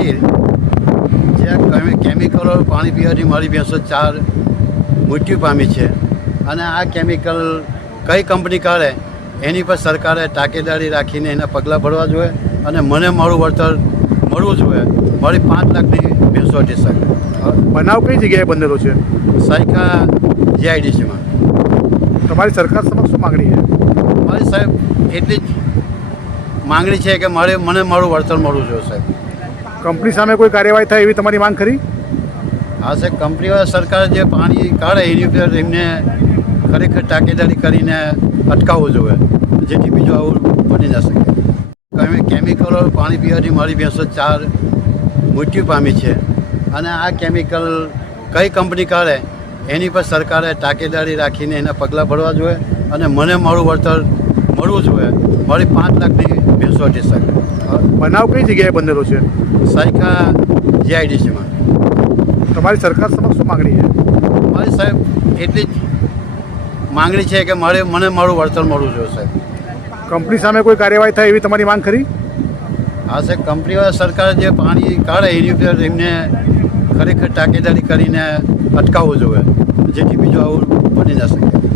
ગીર જ્યાં કેમિકલો પાણી પીવાથી મારી ભેંસો ચાર મૃત્યુ પામી છે. અને આ કેમિકલ કઈ કંપની કાઢે? એની પર સરકારે તાકેદારી રાખીને એના પગલાં ભરવા જોઈએ અને મને મારું વળતર મળવું જોઈએ. મારી પાંચ લાખની ભેંસો હતી શકે. બનાવ કઈ જગ્યાએ બનેલો છે? સાયકા જીઆઈડીસીમાં. તમારી સરકાર સમક્ષ શું માગણી છે? મારી સાહેબ એટલી જ માંગણી છે કે મારે મને મારું વળતર મળવું જોઈએ સાહેબ. કંપની સામે કોઈ કાર્યવાહી થાય એવી તમારી માંગ ખરી? હા સાહેબ કંપનીવાળા સરકાર જે પાણી કાઢે એની ઉપર એમને ખરેખર ટાકેદારી કરીને અટકાવવું જોઈએ, જેથી બીજું આવું બની ન શકે. કેમિકલો પાણી પીવાથી મારી ભેંસો ચાર મૃત્યુ પામી છે. અને આ કેમિકલ કઈ કંપની કાઢે, એની પર સરકારે ટાકેદારી રાખીને એના પગલાં ભરવા જોઈએ અને મને મારું વળતર મળવું જોઈએ. મારી પાંચ લાખની ભેંસો હતી સર બનાવ કઈ જગ્યાએ બનેલો છે? સાયકા જીઆઈડીસીમાં તમારી સરકાર સમક્ષ શું માગણી છે? મારી સાહેબ એટલી જ માંગણી છે કે મારે મને મારું વળતર મળવું જોઈએ સાહેબ. કંપની સામે કોઈ કાર્યવાહી થાય એવી તમારી માંગ ખરી? હા સાહેબ કંપનીવાળા સરકાર જે પાણી કાઢે એની ઉપર એમને ખરેખર ટાકેદારી કરીને અટકાવવું જોઈએ જેથી બીજું આવું બની ન શકે.